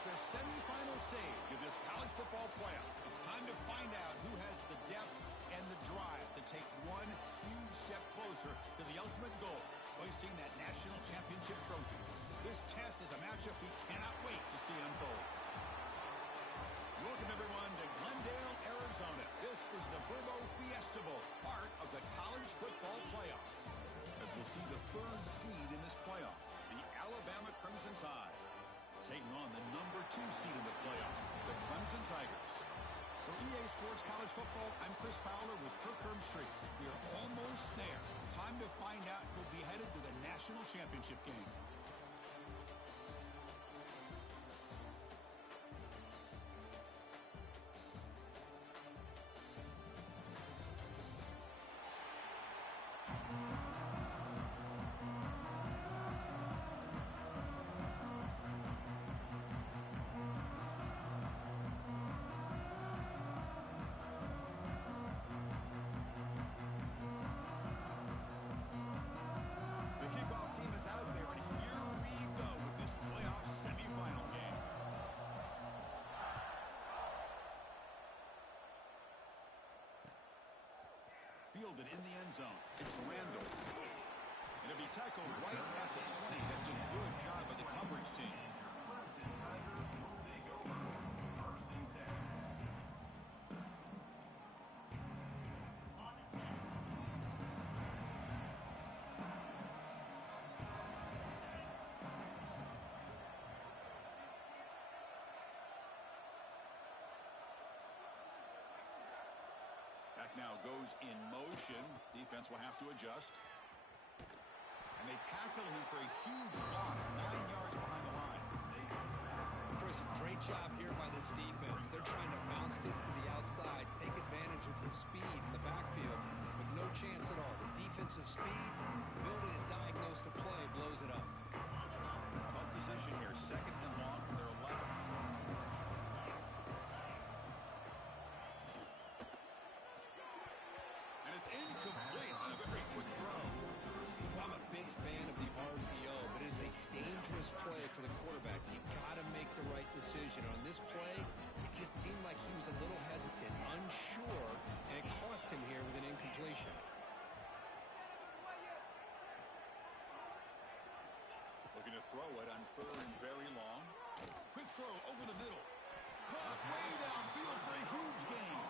It's the semifinal stage of this college football playoff. It's time to find out who has the depth and the drive to take one huge step closer to the ultimate goal, hoisting that national championship trophy. This test is a matchup we cannot wait to see unfold. Welcome, everyone, to Glendale, Arizona. This is the Verbo Fiesta Bowl, part of the college football playoff. As we'll see the third seed in this playoff, the Alabama Crimson Tide, taking on the number 2 seed in the playoff, the Clemson Tigers. For EA Sports College Football, I'm Chris Fowler with Kirk Herbstreit. We are almost there. Time to find out who'll be headed to the national championship game. Fielded in the end zone. It's Randall. It'll be tackled right at the 20. That's a good job by the coverage team. Back now goes in motion. Defense will have to adjust. And they tackle him for a huge loss, 9 yards behind the line. Chris, a great job here by this defense. They're trying to bounce this to the outside, take advantage of his speed in the backfield, but no chance at all. The defensive speed, ability to diagnose the play, blows it up. Tough position here, second and long from their left. And it's incomplete on a very quick throw. I'm a big fan of the RPO, but it is a dangerous play for the quarterback. You got to make the right decision. On this play, it just seemed like he was a little hesitant, unsure, and it cost him here with an incompletion. Looking to throw it on third and very long. Quick throw over the middle. Caught way downfield for a huge gain.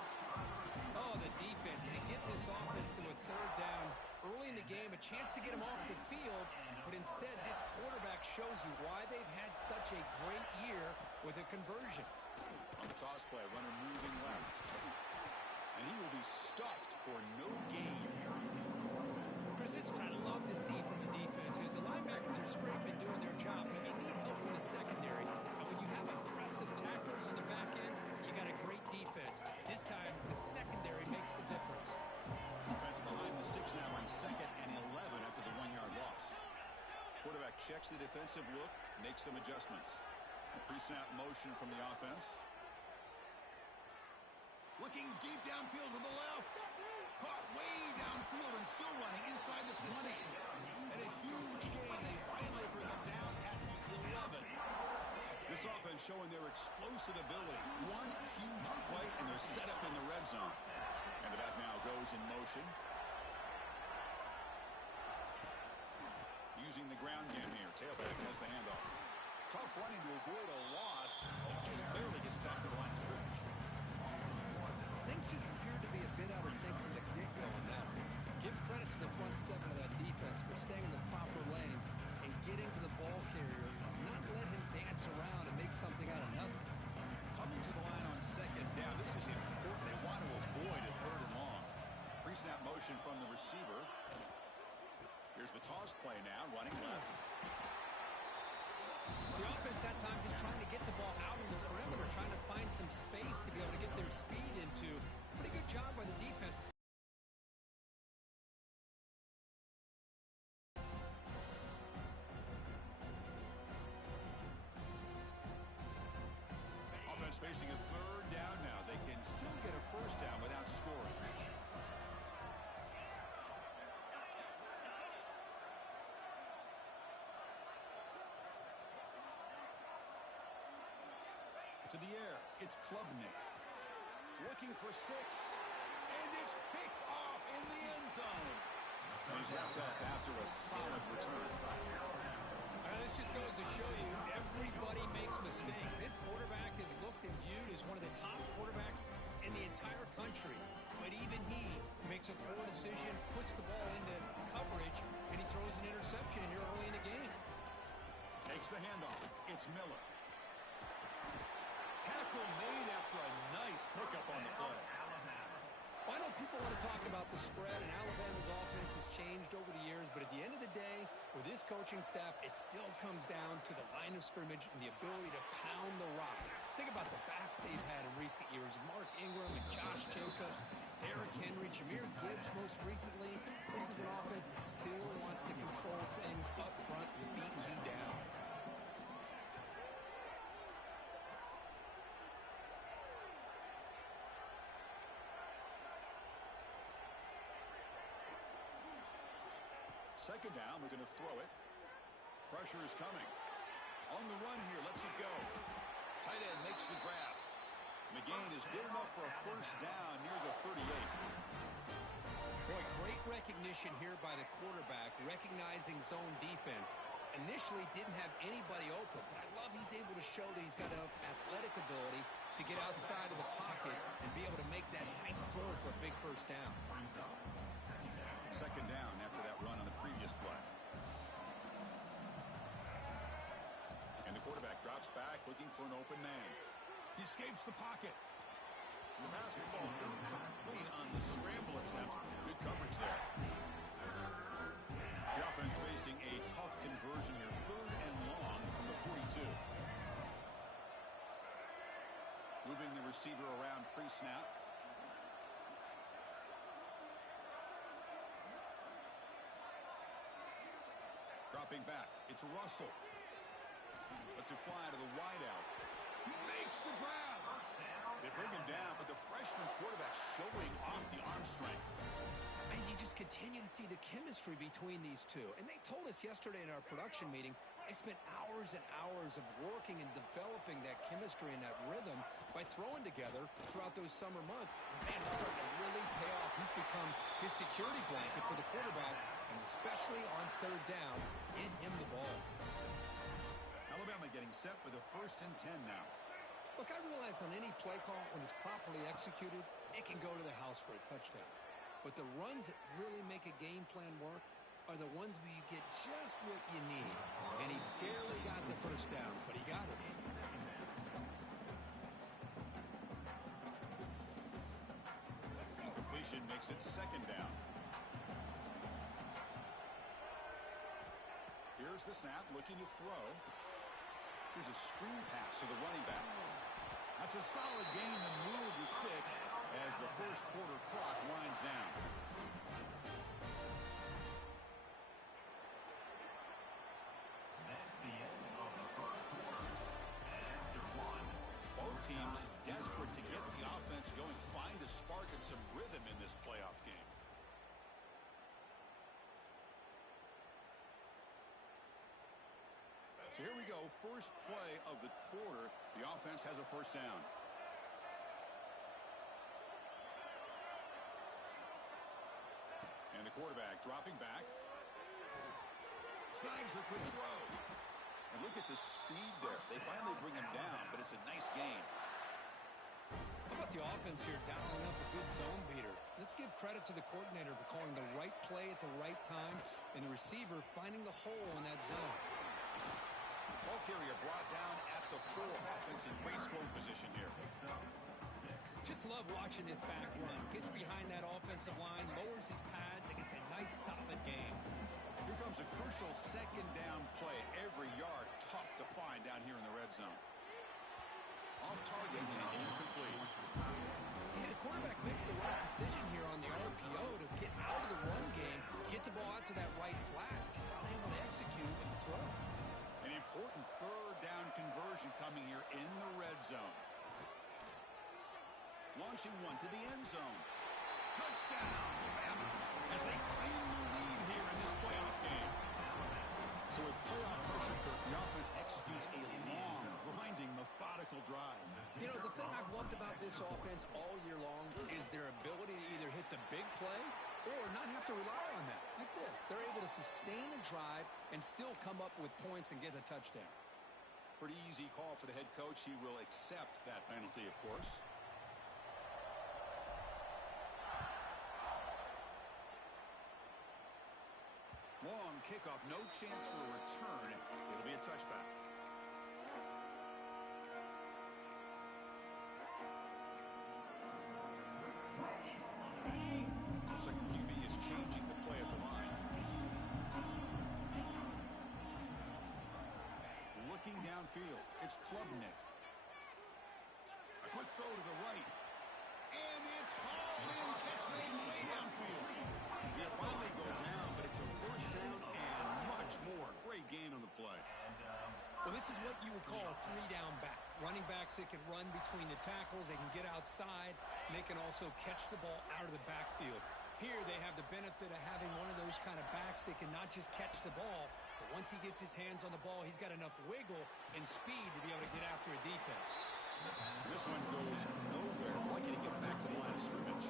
Oh, the defense to get this offense to a third down early in the game, a chance to get him off the field, but instead this quarterback shows you why they've had such a great year with a conversion. On the toss play, runner moving left. And he will be stuffed for no gain. Chris, this is what I love to see from the defense is the linebackers are scraping, doing their job, but you need help from the secondary. And when you have aggressive tacklers on the back end, you got a great defense. This time, the secondary makes the difference. Offense behind the 6 now on 2nd and 11 after the 1-yard loss. Quarterback checks the defensive look, makes some adjustments. Pre-snap motion from the offense. Looking deep downfield to the left. Caught way downfield and still running inside the 20. And a huge gain. They finally bring it down at the 11. This offense showing their explosive ability. One huge play and they're set up in the red zone. And the back now goes in motion. Using the ground game here. Tailback has the handoff. Tough running to avoid a loss. Just barely gets back to the line of scrimmage. Things just appeared to be a bit out of sync from the get-go on that one. Give credit to the front 7 of that defense for staying in the proper lanes and getting to the ball carrier, not let him dance around and make something out of nothing. Coming to the line on 2nd down. This is important. They want to avoid a 3rd and long. Pre-snap motion from the receiver. Here's the toss play now, running left. The offense that time just trying to get the ball out in the perimeter, trying to find some space to be able to get their speed into. Pretty good job by the defense. Offense facing a 3rd down now. They can still get a 1st down without scoring. To the air, it's Klubnik. Looking for 6. And it's picked off in the end zone. And he's wrapped up after a solid return. This just goes to show you, everybody makes mistakes. This quarterback is looked and viewed as one of the top quarterbacks in the entire country. But even he makes a poor decision, puts the ball into coverage, and he throws an interception here early in the game. Takes the handoff. It's Miller. Tackle made after a nice pickup on the play. I know people want to talk about the spread, and Alabama's offense has changed over the years, but at the end of the day, with this coaching staff, it still comes down to the line of scrimmage and the ability to pound the rock. Think about the backs they've had in recent years. Mark Ingram and Josh Jacobs, Derrick Henry, Jahmyr Gibbs most recently. This is an offense that still wants to control things up front and beating you down. Second down, we're going to throw it. Pressure is coming. On the run here, lets it go. Tight end makes the grab. McGain is good enough for a first down near the 38. Boy, great recognition here by the quarterback, recognizing zone defense. Initially didn't have anybody open, but I love he's able to show that he's got enough athletic ability to get outside of the pocket and be able to make that nice throw for a big first down. Second down after that run on the previous play. And the quarterback drops back looking for an open man. He escapes the pocket. And the pass will fall incomplete on the scramble attempt. Good coverage there. The offense facing a tough conversion here. 3rd and long from the 42. Moving the receiver around pre-snap. Dropping back. It's Russell. Lets it fly to the wideout. He makes the grab. They bring him down, but the freshman quarterback showing off the arm strength. And you just continue to see the chemistry between these two. And they told us yesterday in our production meeting, they spent hours and hours of working and developing that chemistry and that rhythm by throwing together throughout those summer months. And man, it's starting to really pay off. He's become his security blanket for the quarterback, and especially on 3rd down, get him the ball. Alabama getting set with a 1st and 10 now. Look, I realize on any play call, when it's properly executed, it can go to the house for a touchdown. But the runs that really make a game plan work are the ones where you get just what you need. And he barely got the first down, but he got it. Completion makes it 2nd down. Here's the snap, looking to throw. Here's a screen pass to the running back. That's a solid gain to move the sticks as the first quarter clock winds down. That's the end of the first quarter. After 1. Both teams desperate to get the offense going, find a spark and some rhythm in this playoff game. So here we go, first play of the quarter. The offense has a first down. And the quarterback dropping back. Snags the quick throw. And look at the speed there. They finally bring him down, but it's a nice gain. How about the offense here dialing up a good zone beater? Let's give credit to the coordinator for calling the right play at the right time and the receiver finding the hole in that zone. Ball carrier brought down at the 4. Offense in great scoring position here. Just love watching this back run. Gets behind that offensive line, lowers his pads, and gets a nice solid game. Here comes a crucial 2nd down play. Every yard tough to find down here in the red zone. Off target and incomplete. Yeah, the quarterback makes the right decision here on the RPO to get out of the run game, get the ball out to that right flat, just unable to execute with the throw. An important 3rd down conversion coming here in the red zone. Launching one to the end zone. Touchdown, Alabama, as they claim the lead here in this playoff game. So with playoff pressure, Kirk, the offense executes a long grinding, methodical drive. You know, the thing I've loved about this offense all year long is their ability to either hit the big play or not have to rely on that. Like this, they're able to sustain a drive and still come up with points and get a touchdown. Pretty easy call for the head coach. He will accept that penalty, of course. Long kickoff, no chance for a return. It'll be a touchback. Looks like the QB is changing the play at the line. Looking downfield, it's Klubnik. A quick throw to the right. And it's hauled in, catch made way downfield. He'll finally go down, but it's a first down and much more. Great gain on the play. Well, this is what you would call a three-down back. Running backs that can run between the tackles, they can get outside, and they can also catch the ball out of the backfield. Here they have the benefit of having one of those kind of backs that can not just catch the ball, but once he gets his hands on the ball, he's got enough wiggle and speed to be able to get after a defense. This one goes nowhere. Why can't he get back to the line of scrimmage?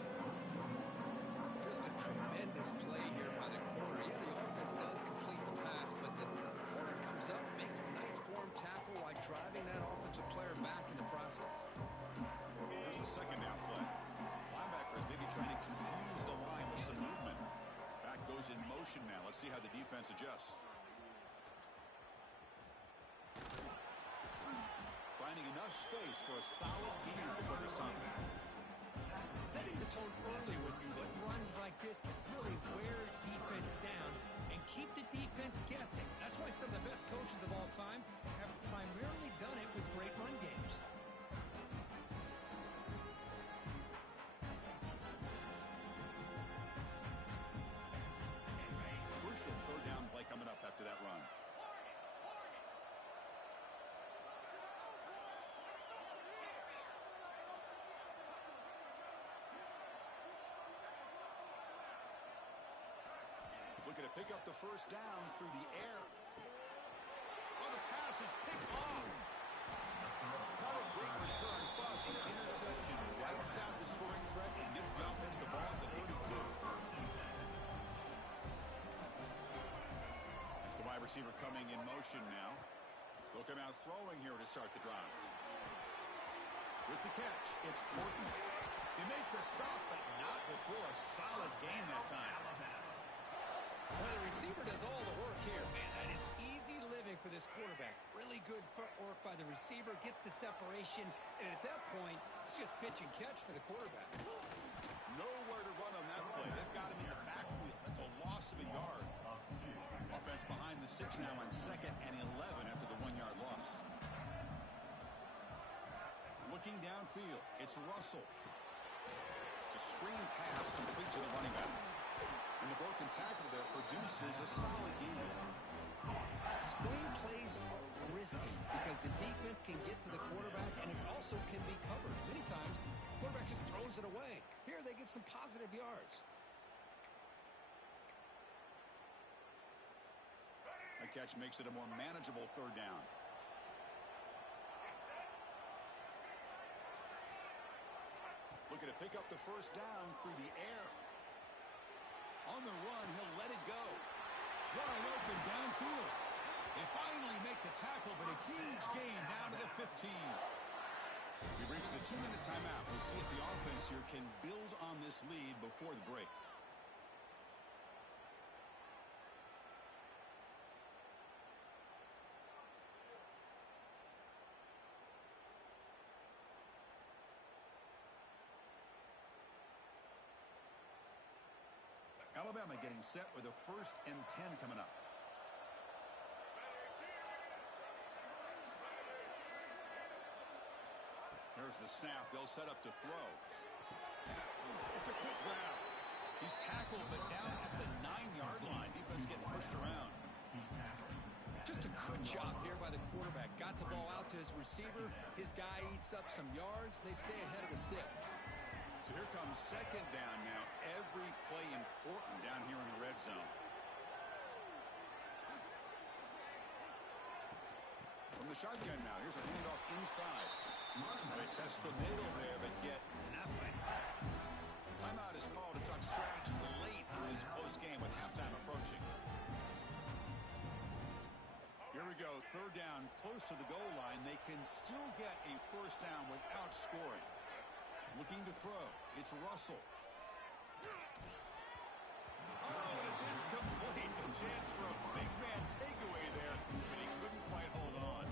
Just a tremendous play here by the corner. Yeah, the offense does complete the pass, but the corner comes up, makes a nice form tackle while driving that offensive player back in the process. Here's the second down play. Linebackers maybe trying to confuse the line with some movement. Back goes in motion now. Let's see how the defense adjusts. Finding enough space for a solid gain before this time. Setting the tone early with good runs like this can really wear defense down and keep the defense guessing. That's why some of the best coaches of all time have primarily done it with great run games. Crucial third down play coming up after that run. Looking to pick up the first down through the air. Oh, the pass is picked off. Not a great return, but the interception wipes out the scoring threat and gives the offense the ball at the 32. That's the wide receiver coming in motion now. They'll come out throwing here to start the drive. With the catch, it's Portman. He made the stop, but not before a solid gain that time. Well, the receiver does all the work here. Man, that is easy living for this quarterback. Really good footwork by the receiver, gets the separation, and at that point, it's just pitch and catch for the quarterback. Nowhere to run on that play. They've got him in the backfield. That's a loss of a yard. Offense behind the 6 now on 2nd and 11 after the 1-yard loss. Looking downfield, it's Russell. It's a screen pass complete to the running back. And the broken tackle there produces a solid gain. Screen plays are risky because the defense can get to the quarterback and it also can be covered. Many times, the quarterback just throws it away. Here, they get some positive yards. That catch makes it a more manageable third down. Looking to pick up the first down through the air. On the run, he'll let it go. Wide open downfield. They finally make the tackle, but a huge gain down to the 15. We've reached the 2-minute timeout. We'll see if the offense here can build on this lead before the break. Alabama getting set with a 1st and 10 coming up. There's the snap. They'll set up to throw. It's a quick grab. He's tackled, but down at the 9-yard line. Defense getting pushed around. Just a good job here by the quarterback. Got the ball out to his receiver. His guy eats up some yards. They stay ahead of the sticks. So here comes 2nd down now. Every play important down here in the red zone. From the shotgun now, here's a handoff inside. They test the middle there, but get nothing. Timeout is called to talk strategy late in this close game with halftime approaching. Here we go, third down, close to the goal line. They can still get a first down without scoring. Looking to throw. It's Russell. Oh, it's incomplete. A chance for a big man takeaway there, but he couldn't quite hold on.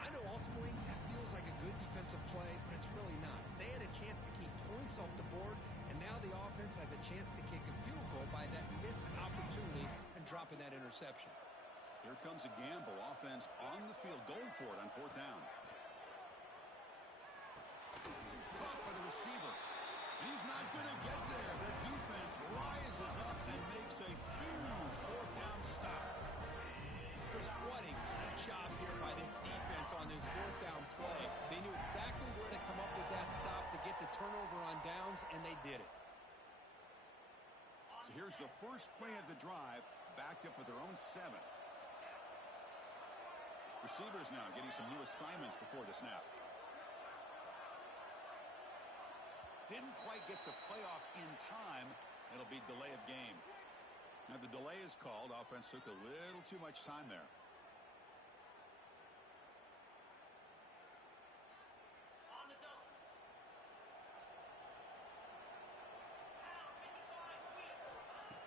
I know ultimately that feels like a good defensive play, but it's really not. They had a chance to keep points off the board, and now the offense has a chance to kick a field goal by that missed opportunity and dropping that interception. Here comes a gamble. Offense on the field, going for it on fourth down. Caught by the receiver. He's not going to get there. The defense rises up and makes a huge fourth down stop. Chris, what a great job here by this defense on this fourth down play. They knew exactly where to come up with that stop to get the turnover on downs, and they did it. So here's the first play of the drive, backed up with their own 7. Receivers now getting some new assignments before the snap. Didn't quite get the playoff in time. It'll be delay of game. Now the delay is called. Offense took a little too much time there.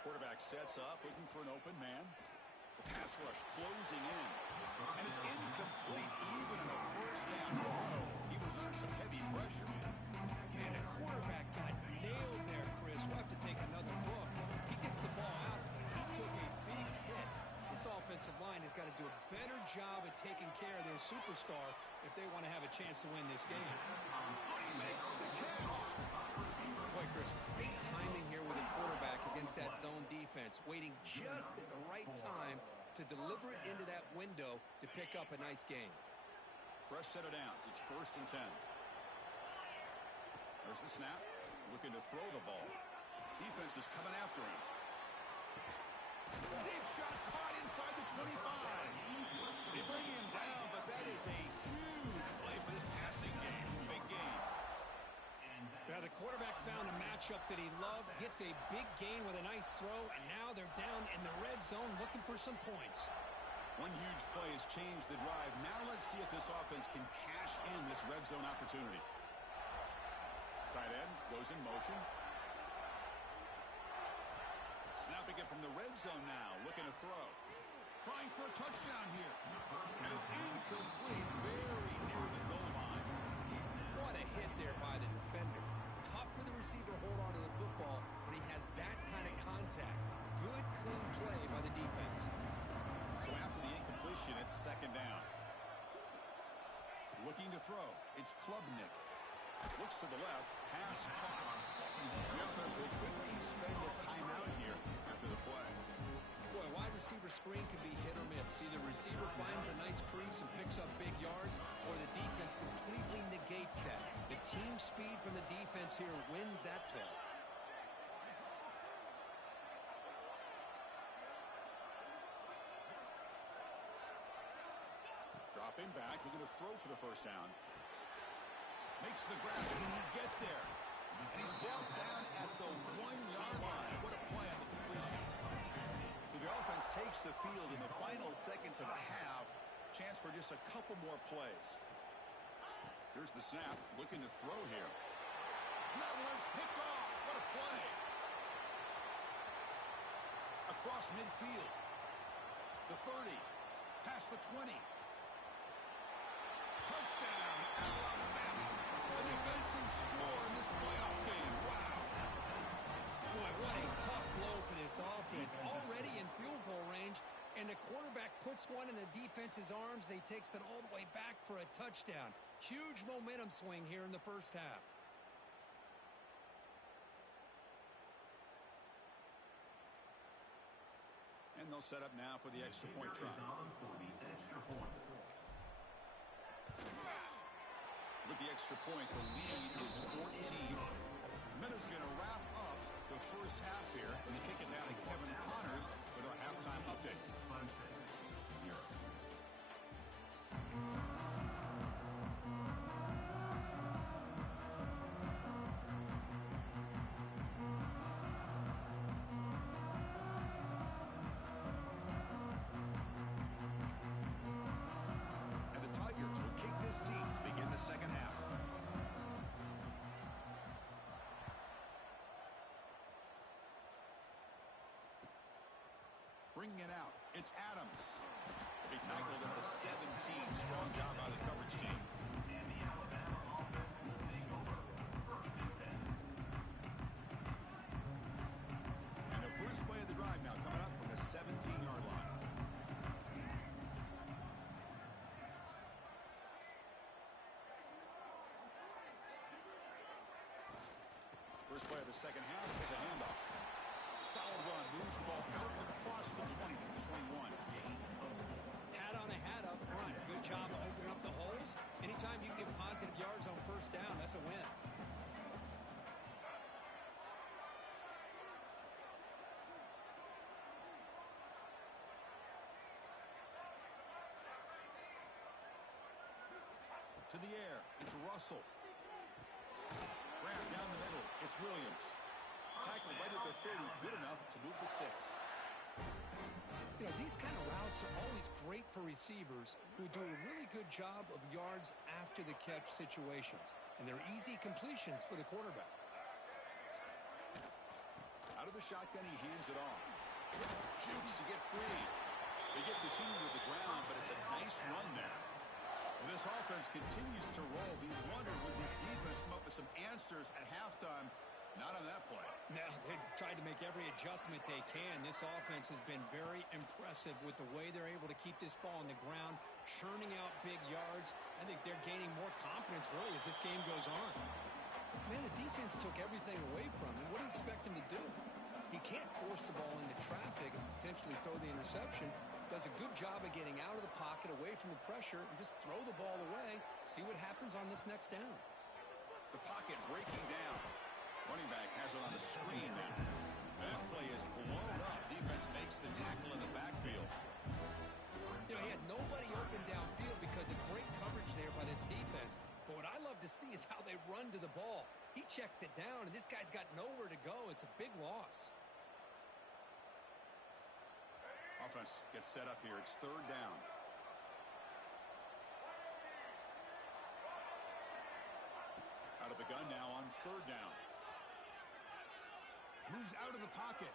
Quarterback sets up, looking for an open man. The pass rush closing in. And it's incomplete even in a first down throw. He was under some heavy pressure. Man, the quarterback got nailed there, Chris. We'll have to take another look. He gets the ball out, but he took a big hit. This offensive line has got to do a better job of taking care of their superstar if they want to have a chance to win this game. He makes the catch. Boy, Chris, great timing here with the quarterback against that zone defense, waiting just at the right time to deliver it into that window to pick up a nice game. Fresh set of downs. It's 1st and 10. There's the snap. Looking to throw the ball. Defense is coming after him. Deep shot caught inside the 25. They bring him down, but that is a huge play for this passing game. Big game. Now the quarterback found a matchup that he loved, gets a big gain with a nice throw, and now they're down in the red zone looking for some points. One huge play has changed the drive. Now let's see if this offense can cash in this red zone opportunity. Tight end goes in motion. Snapping it from the red zone now, looking to throw. Trying for a touchdown here. And it's incomplete, very near the goal line. What a hit there by the defender. Tough for the receiver to hold on to the football, but he has that kind of contact. Good, clean play by the defense. So after the incompletion, it's 2nd down. Looking to throw. It's Klubnik. Looks to the left. Pass caught. The offense will quickly spend a timeout here after the play. Boy, wide receiver screen can be hit or miss. Either receiver finds a nice crease and picks up big yards, or the defense completely negates that. The team speed from the defense here wins that play. Dropping back, looking to throw for the first down. Makes the grab. Can he get there? And he's brought down at the 1-yard line. What a play on the completion. So the offense takes the field in the final seconds of the half. Chance for just a couple more plays. Here's the snap. Looking to throw here. And that one's picked off. What a play. Across midfield. The 30. Past the 20. Touchdown, Alabama. A defensive score in this playoff game. Wow. Boy, what a tough blow for this offense. Already in field goal range, and the quarterback puts one in the defense's arms, and he takes it all the way back for a touchdown. Huge momentum swing here in the first half. And they'll set up now for the extra point try. With the extra point, the lead is 14. Minutes going to wrap up the first half here. Let's kick it down to Kevin Connors with our halftime update. Bringing it out, it's Adams. He tackled at the 17. Strong job by the coverage team. And the Alabama offense will take over. 1st and 10. And the first play of the drive now coming up from the 17-yard line. First play of the second half is a handoff. Solid run, moves the ball out across the 20 to the 21. Hat on a hat up front. Good job of opening up the holes. Anytime you can get positive yards on first down, that's a win. To the air, it's Russell. Grab down the middle, it's Williams. Tackle right at the 30, good enough to move the sticks. You know, these kind of routes are always great for receivers who do a really good job of yards after the catch situations. And they're easy completions for the quarterback. Out of the shotgun, he hands it off. Jukes to get free. They get the senior to the ground, but it's a nice run there. This offense continues to roll. We wondered, would this defense come up with some answers at halftime? Not on that play. No, they've tried to make every adjustment they can. This offense has been very impressive with the way they're able to keep this ball on the ground, churning out big yards. I think they're gaining more confidence, really, as this game goes on. Man, the defense took everything away from him. What do you expect him to do? He can't force the ball into traffic and potentially throw the interception. Does a good job of getting out of the pocket, away from the pressure, and just throw the ball away. See what happens on this next down. The pocket breaking down. Running back has it on the screen now. That play is blown up. Defense makes the tackle in the backfield. You know, he had nobody open downfield because of great coverage there by this defense. But what I love to see is how they run to the ball. He checks it down, and this guy's got nowhere to go. It's a big loss. Offense gets set up here. It's 3rd down. Out of the gun now on 3rd down. Moves out of the pocket.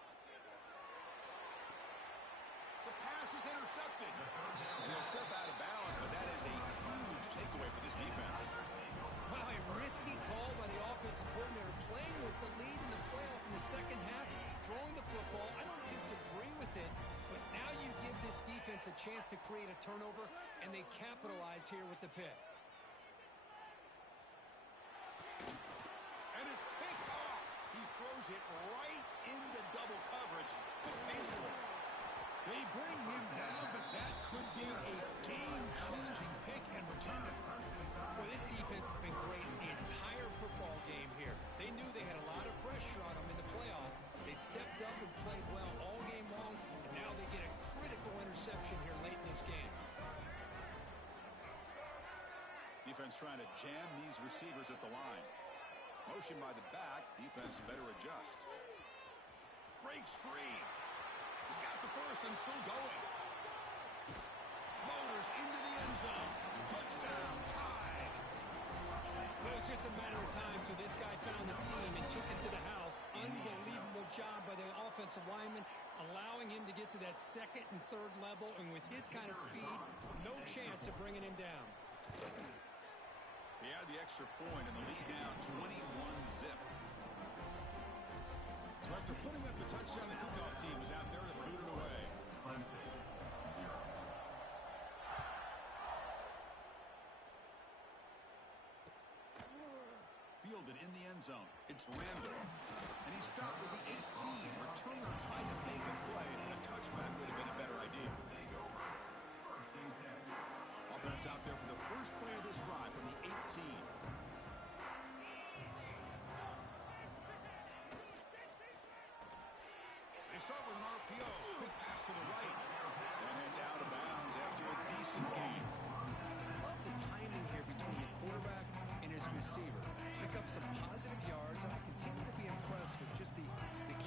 The pass is intercepted. And he'll step out of bounds, but that is a huge takeaway for this defense. Wow, a risky call by the offensive coordinator, playing with the lead in the playoff in the second half, throwing the football. I don't disagree with it, but now you give this defense a chance to create a turnover, and they capitalize here with the pick. And it's picked off. He throws it right into double coverage. They bring him down, but that could be a game-changing pick and return. Well, this defense has been great the entire football game here. They knew they had a lot of pressure on them in the playoff. They stepped up and played well all game long, and now they get a critical interception here late in this game. Defense trying to jam these receivers at the line. Motion by the back. Defense better adjust. Breaks free. He's got the first and still going. Motors into the end zone. Touchdown, tied. Well, it was just a matter of time till this guy found the seam and took it to the house. Unbelievable job by the offensive lineman, allowing him to get to that 2nd and 3rd level, and with his kind of speed, no chance of bringing him down. He had the extra point, and the lead now 21-zip. So after putting up the touchdown, the kickoff team was out there to boot it away. Clemson, 0. Fielded in the end zone. It's Randall. And he stopped with the 18. Returner tried to make a play, and a touchback would have been a better idea. Take over. 1st and 10. Offense out there for the first play of this drive from the 18. They start with an RPO. Quick pass to the right. And it's out of bounds after a decent game. Love the timing here between the quarterback and his receiver. Pick up some positive yards, and I continue to be impressed with just the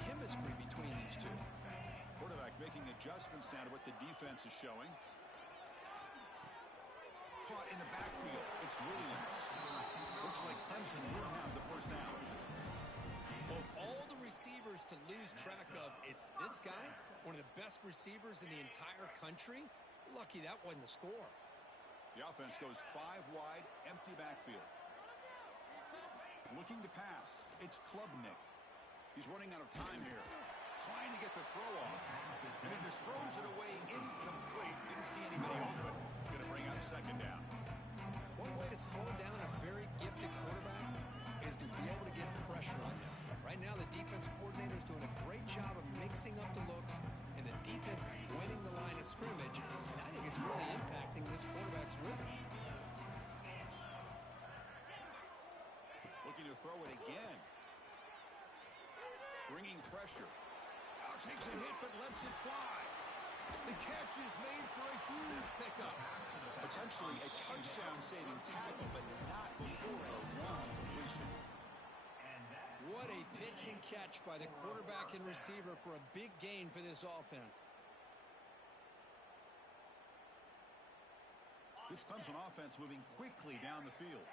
chemistry between these two. Quarterback making adjustments now to what the defense is showing. Caught in the backfield. It's Williams. Looks like Clemson will have the first down. Of all the receivers to lose track of, it's this guy, one of the best receivers in the entire country. Lucky that wasn't the score. The offense goes 5 wide, empty backfield. Looking to pass. It's Klubnik. He's running out of time here. Trying to get the throw off. And he just throws it away incomplete. Didn't see anybody open. Going to bring up second down. One way to slow down a very gifted quarterback is to be able to get pressure on him. Right now, the defense coordinator is doing a great job of mixing up the looks, and the defense is winning the line of scrimmage, and I think it's really impacting this quarterback's rhythm. Looking to throw it again. Bringing pressure. Now takes a hit, but lets it fly. The catch is made for a huge pickup. Potentially a touchdown-saving tackle, but not before a long completion. What a pitch and catch by the quarterback and receiver for a big gain for this offense. This Clemson offense moving quickly down the field.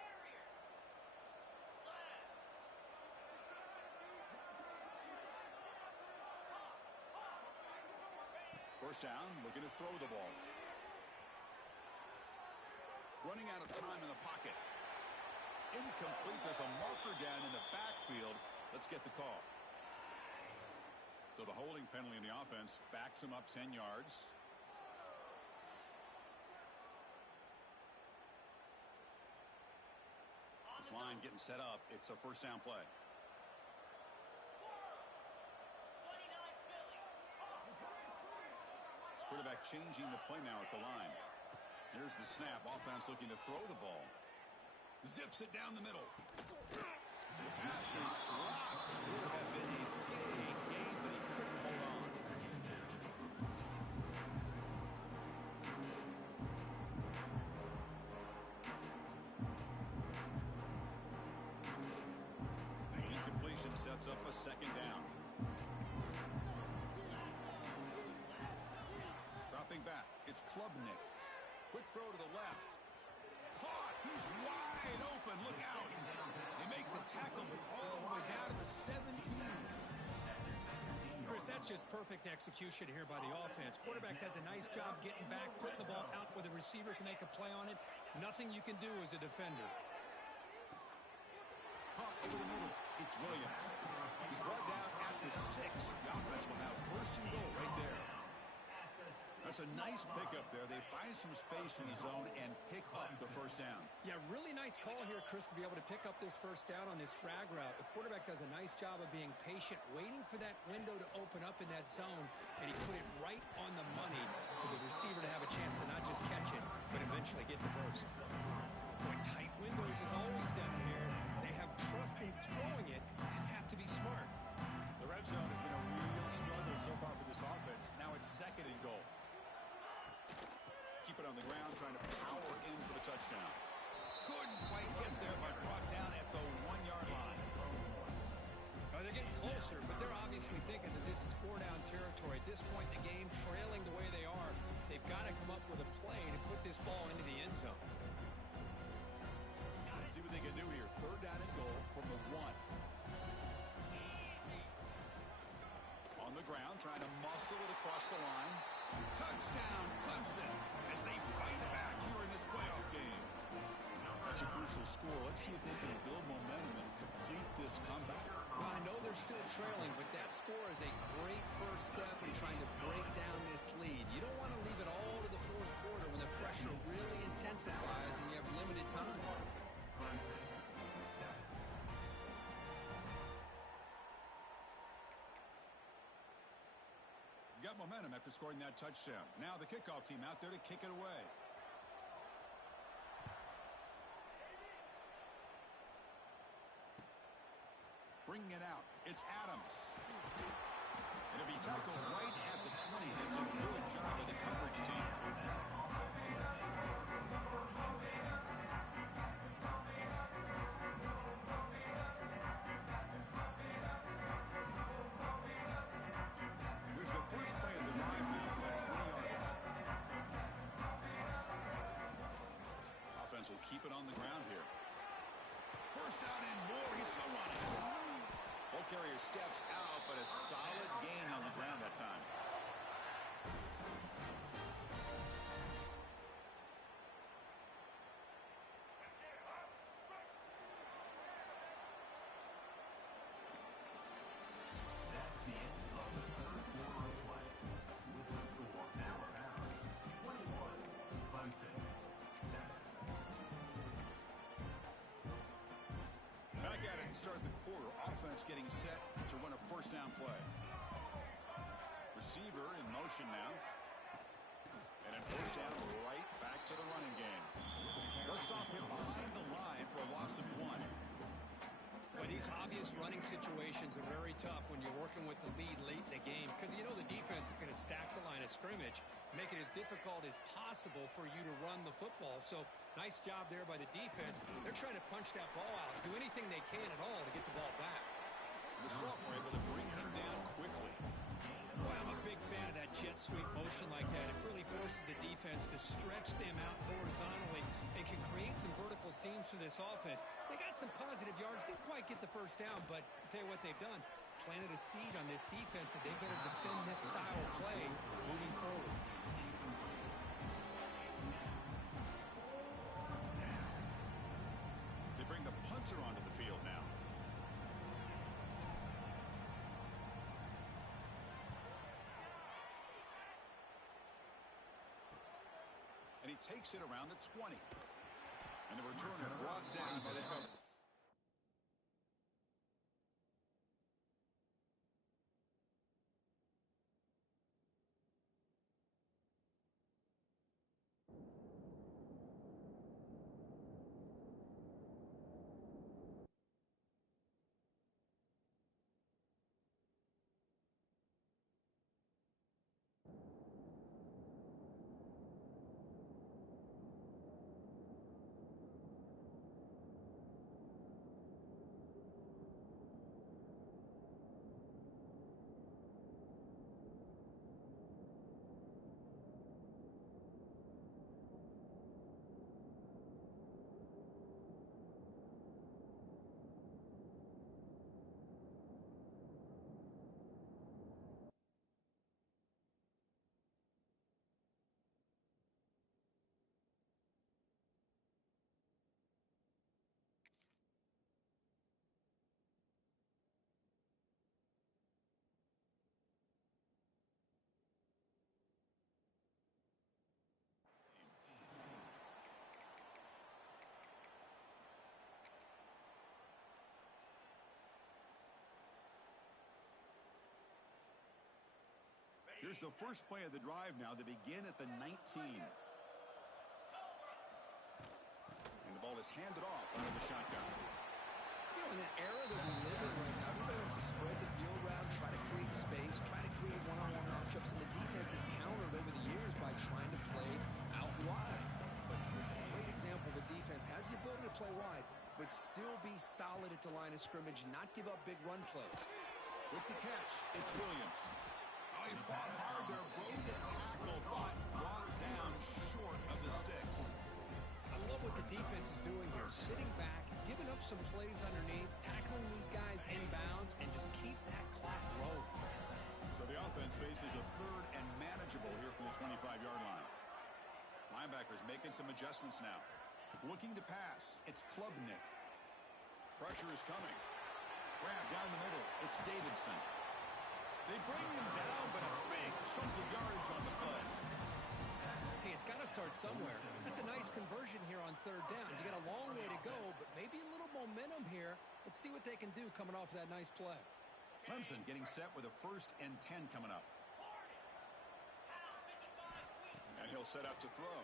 First down, looking to throw the ball. Running out of time in the pocket. Incomplete. There's a marker down in the backfield. Let's get the call. So the holding penalty in the offense backs him up 10 yards. This line getting set up. It's a first down play. Quarterback changing the play now at the line. Here's the snap. Offense looking to throw the ball. Zips it down the middle. The pass is dropped. Would have been a big game, but he couldn't hold on. Incompletion sets up a second down. Dropping back. It's Klubnik. Quick throw to the left. Caught. He's wide open. Look out. They make the tackle, but all the way down to the 17. Chris, that's just perfect execution here by the offense. Quarterback does a nice job getting back, putting the ball out where the receiver can make a play on it. Nothing you can do as a defender. Caught over the middle. It's Williams. He's brought down at the 6. The offense will have first and goal right there. That's a nice pickup there. They find some space in the zone and pick up the first down. Yeah, really nice call here, Chris, to be able to pick up this first down on this drag route. The quarterback does a nice job of being patient, waiting for that window to open up in that zone, and he put it right on the money for the receiver to have a chance to not just catch it, but eventually get the first. Boy, tight windows is always down here. They have trust in throwing it. You just have to be smart. The red zone has been a real struggle so far for this offense. Now it's second and goal. Keep it on the ground, trying to power in for the touchdown. Couldn't quite get there, but brought down at the 1-yard line. They're getting closer, but they're obviously thinking that this is 4-down territory. At this point in the game, trailing the way they are, they've got to come up with a play to put this ball into the end zone. Let's see what they can do here. Third down and goal from the 1. On the ground, trying to muscle it across the line. Touchdown, Clemson, as they fight back here in this playoff game. That's a crucial score. Let's see if they can build momentum and complete this comeback. Well, I know they're still trailing, but that score is a great first step in trying to break down this lead. You don't want to leave it all to the fourth quarter when the pressure really intensifies and you have limited time. Got momentum after scoring that touchdown. Now the kickoff team out there to kick it away. Bringing it out. It's Adams. It'll be tackled right at the 20. It's a good job of the coverage team. Here's the first play of the drive now for that 20-yard line. Offense will keep it on the ground here. First down and more. He's still running. Ball carrier start the quarter. Offense getting set to run a first down play. Receiver in motion now. And in first down, right back to the running game. They'll stop him behind the line for a loss of 1. Well, these obvious running situations are very tough when you're working with the lead late in the game because you know the defense is going to stack the line of scrimmage, make it as difficult as possible for you to run the football. So nice job there by the defense. They're trying to punch that ball out, do anything they can at all to get the ball back. The Salt were able to bring him down quickly. Boy, I'm a big fan of that jet sweep motion like that. It really forces the defense to stretch them out horizontally and can create some vertical seams for this offense. They got some positive yards. Didn't quite get the first down, but I'll tell you what they've done. Planted a seed on this defense that they better defend this style of play moving forward. They bring the punter onto the field now. And he takes it around the 20. And the returner brought down by the cover. Here's the first play of the drive now. They begin at the 19. And the ball is handed off out of the shotgun. You know, in the era that we live in right now, everybody wants to spread the field around, try to create space, try to create one-on-one matchups, and the defense has countered over the years by trying to play out wide. But here's a great example. The defense has the ability to play wide, but still be solid at the line of scrimmage, not give up big run plays. With the catch, it's Williams. Oh, he fought hard there, broke the tackle, but brought down short of the sticks. I love what the defense is doing here, sitting back, giving up some plays underneath, tackling these guys inbounds, and just keep that clock rolling. So the offense faces a third and manageable here from the 25-yard line. Linebackers making some adjustments now. Looking to pass. It's Klubnik. Pressure is coming. Grab down the middle. It's Davidson. They bring him down, but a big chunk of yardage on the play. Hey, it's got to start somewhere. That's a nice conversion here on third down. You got a long way to go, but maybe a little momentum here. Let's see what they can do coming off that nice play. Clemson getting set with a 1st and 10 coming up. And he'll set up to throw.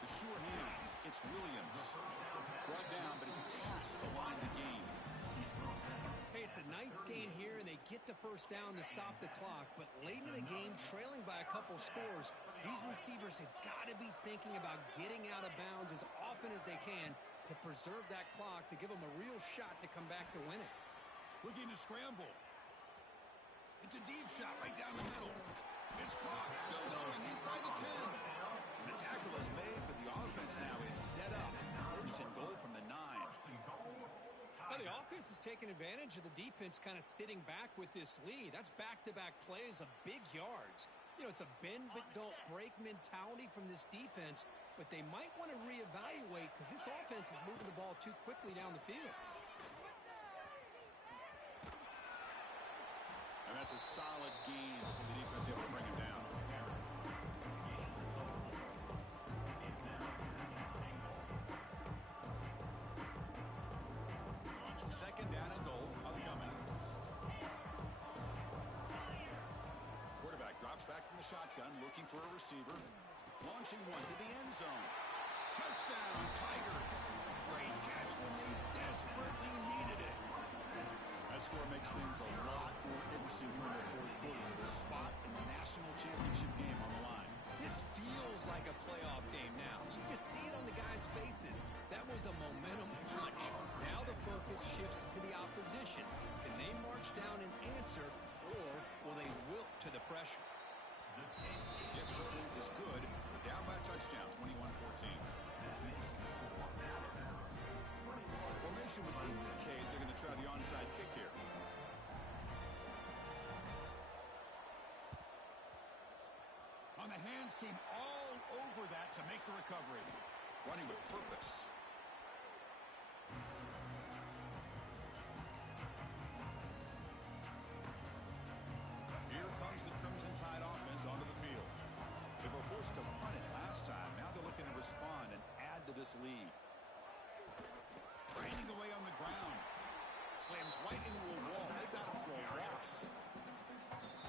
The sure hands. It's Williams. Brought down, but he's past the line to gain. Hey, it's a nice game here, and they get the first down to stop the clock. But late in the game, trailing by a couple scores, these receivers have got to be thinking about getting out of bounds as often as they can to preserve that clock, to give them a real shot to come back to win it. Looking to scramble. It's a deep shot right down the middle. It's caught. Still going inside the 10. And the tackle is made, but the offense now is set up. 1st and goal from the 9. Now the offense is taking advantage of the defense kind of sitting back with this lead. That's back-to-back plays of big yards. You know, it's a bend but don't break mentality from this defense, but they might want to reevaluate because this offense is moving the ball too quickly down the field. And that's a solid gain for the defense able to bring him down. looking for a receiver. Launching one to the end zone. Touchdown, Tigers. Great catch when they desperately needed it. That score makes things a lot more interesting here in the fourth quarter with a spot in the national championship game on the line. This feels like a playoff game now. You can see it on the guys' faces. That was a momentum punch. Now the focus shifts to the opposition. Can they march down and answer, or will they wilt to the pressure? The extra point is good. We're down by a touchdown, 21-14. Formation would indicate they're going to try the onside kick here. On the hands team all over that to make the recovery. Running with purpose. Here comes the Crimson Tide offense onto the field. They were forced to punt it last time. Now they're looking to respond and add to this lead. Grinding away on the ground. Slams right into a wall. They got him for a loss.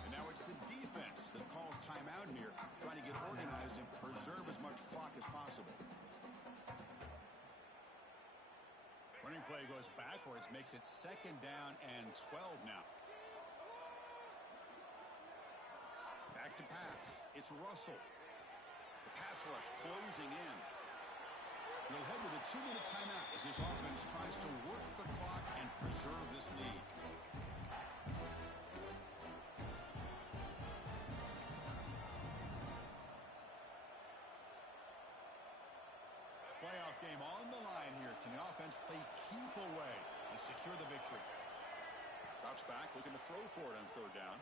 And now it's the defense that calls timeout here, trying to get organized and preserve as much clock as possible. Running play goes backwards, makes it 2nd down and 12 now. Back to pass. It's Russell. The pass rush closing in. We'll head with a 2-minute timeout as this offense tries to work the clock and preserve this lead. Playoff game on the line here. Can the offense play keep away and secure the victory? Drops back, looking to throw for it on 3rd down.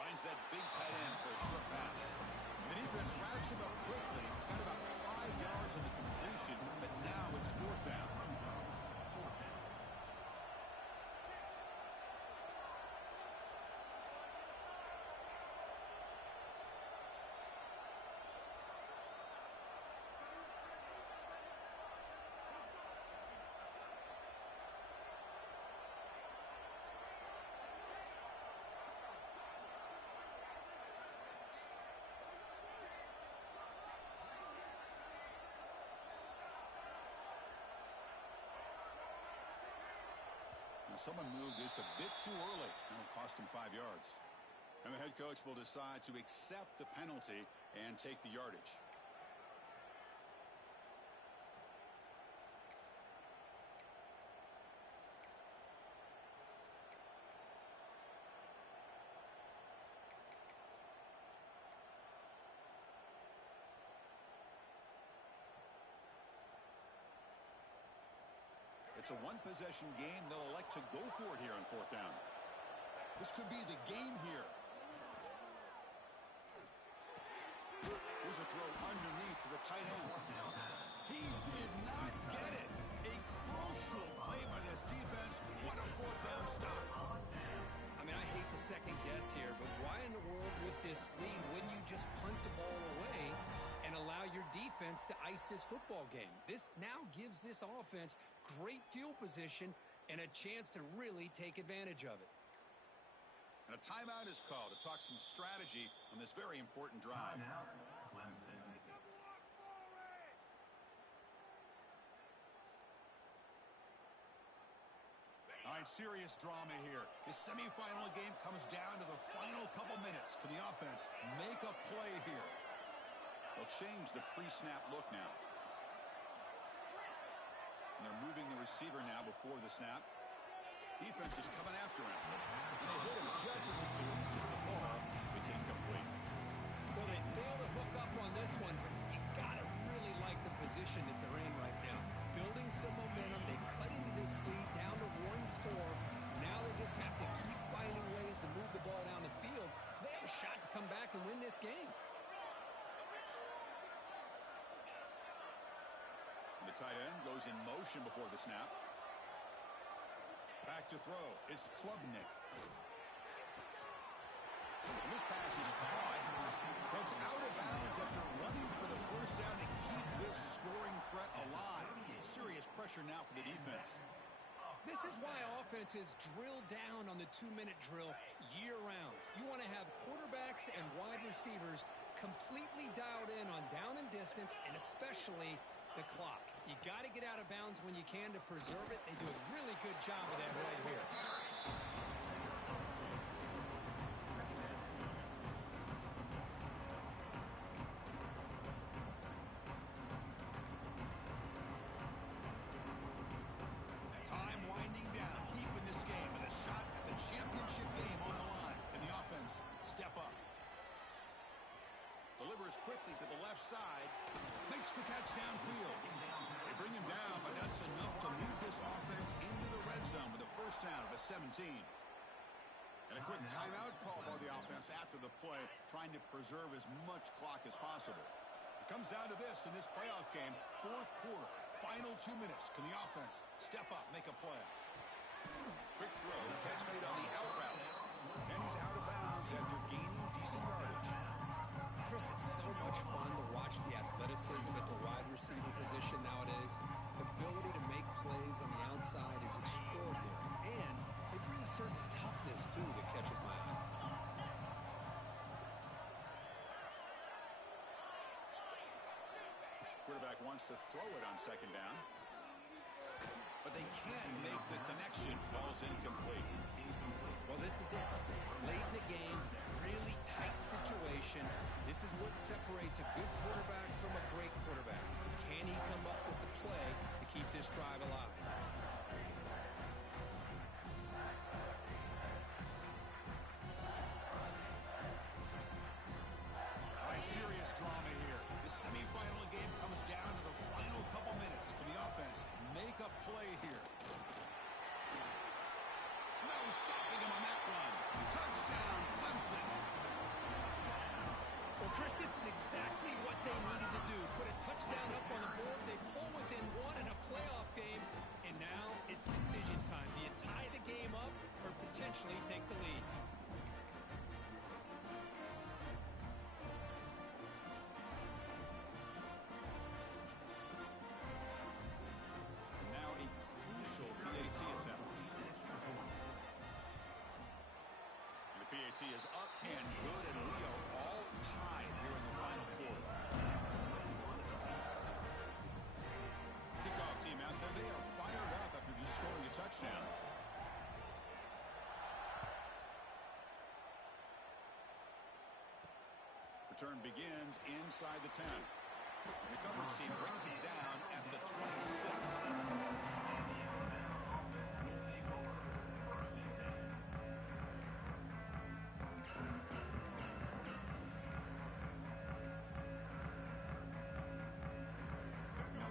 Finds that big tight end for a short pass. The defense wraps him up quickly. Got about 5 yards of the completion, but now it's 4th down. Someone moved this a bit too early. That'll cost him 5 yards. And the head coach will decide to accept the penalty and take the yardage. It's a one-possession game. They'll elect to go for it here on 4th down. This could be the game here. Here's a throw underneath to the tight end. He did not get it. A crucial play by this defense. What a 4th down stop. I mean, I hate to second guess here, but why in the world with this lead wouldn't you just punt the ball away and allow your defense to ice this football game? This now gives this offense great field position and a chance to really take advantage of it. And a timeout is called to talk some strategy on this very important drive. Timeout, Clemson. All right, serious drama here. The semifinal game comes down to the final couple minutes. Can the offense make a play here? They'll change the pre-snap look now. And they're moving the receiver now before the snap. Defense is coming after him. And they hit him just as he releases the ball. It's incomplete. Well, they fail to hook up on this one. You got to really like the position that they're in right now. Building some momentum. They cut into this lead down to 1 score. Now they just have to keep finding ways to move the ball down the field. They have a shot to come back and win this game. The tight end goes in motion before the snap. Back to throw. It's Klubnik. And this pass is caught. It's out of bounds after running for the 1st down to keep this scoring threat alive. Serious pressure now for the defense. This is why offenses drill down on the 2-minute drill year-round. You want to have quarterbacks and wide receivers completely dialed in on down and distance, and especially the clock. You got to get out of bounds when you can to preserve it. They do a really good job of that right here. Time winding down deep in this game with a shot at the championship game on the line. Can the offense step up? Delivers quickly to the left side. Makes the catch downfield. They bring him down, but that's enough to move this offense into the red zone with a first down of a 17. And a quick timeout call by the offense after the play, trying to preserve as much clock as possible. It comes down to this in this playoff game, fourth quarter, final 2 minutes. Can the offense step up, make a play? Quick throw, catch made on the out route. And he's out of bounds after gaining decent yardage. Chris, it's so much fun to watch the athleticism at the wide receiver position nowadays. The ability to make plays on the outside is extraordinary. And they bring a certain toughness, too, that catches my eye. Quarterback wants to throw it on second down, but they can't make the connection. Ball's incomplete. Well, this is it. Late in the game, really tight situation. This is what separates a good quarterback from a great quarterback. Can he come up with the play to keep this drive alive? All right, serious drama here. The semifinal game comes down to the final couple minutes. Can the offense make a play here? No stopping him on that run. Touchdown, Clemson. Well, Chris, this is exactly what they needed to do. Put a touchdown up on the board. They pull within one in a playoff game, and now it's decision time. Do you tie the game up or potentially take the lead? Now a crucial PAT attempt. And the PAT is up and good, and we are all tied here in the final quarter. Kickoff team out there, they are fired up after just scoring a touchdown. Return begins inside the 10. The coverage team brings him down at the 26.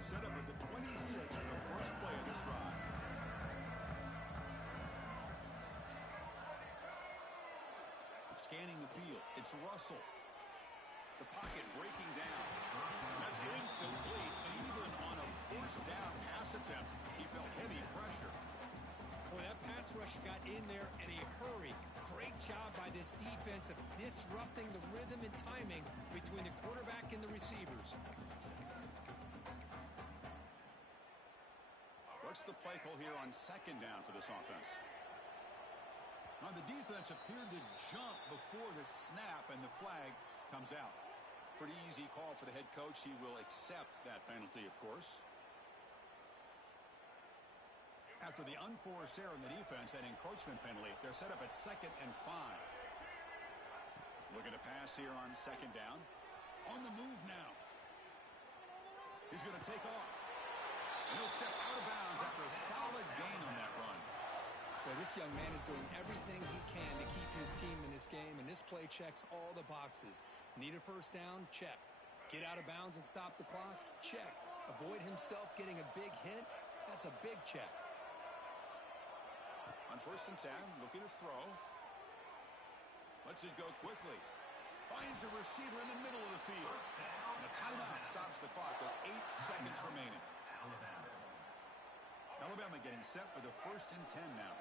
Set up at the 26 for the first play of this drive. Scanning the field, it's Russell. The pocket breaking down. That's incomplete. Even on a first down pass attempt, he felt heavy pressure. Boy, that pass rush got in there in a hurry. Great job by this defense of disrupting the rhythm and timing between the quarterback and the receivers. What's the play call here on second down for this offense? Now the defense appeared to jump before the snap, and the flag comes out. Pretty easy call for the head coach. He will accept that penalty, of course. After the unforced error in the defense, that encroachment penalty, they're set up at 2nd and 5. Look at a pass here on second down. On the move now. He's going to take off. And he'll step out of bounds after a solid gain on that run. Well, this young man is doing everything he can to keep his team in this game, and this play checks all the boxes. Need a first down? Check. Get out of bounds and stop the clock? Check. Avoid himself getting a big hit? That's a big check. On 1st and 10, looking to throw. Lets it go quickly. Finds a receiver in the middle of the field. And a timeout stops the clock with 8 seconds remaining. Alabama getting set for the 1st and 10 now.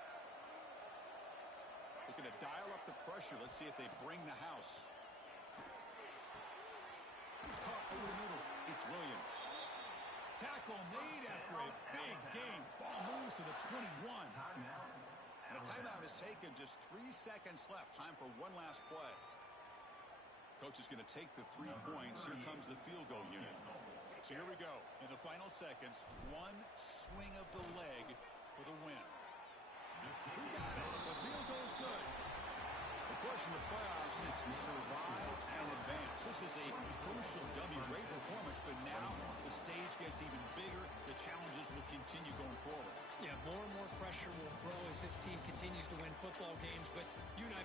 Looking to dial up the pressure. Let's see if they bring the house. Caught over the middle. It's Williams. Tackle made after a big gain. Ball moves to the 21. Timeout is taken. Just 3 seconds left. Time for one last play. Coach is going to take the 3 points. Here comes the field goal unit. So here we go. In the final seconds, one swing of the leg for the win. He got it. The field goal's good. Of course, in the playoffs, it's survive and advance. This is a crucial W. Great performance, but now the stage gets even bigger. The challenges will continue going forward. Yeah, more and more pressure will grow as this team continues to win football games, but you and I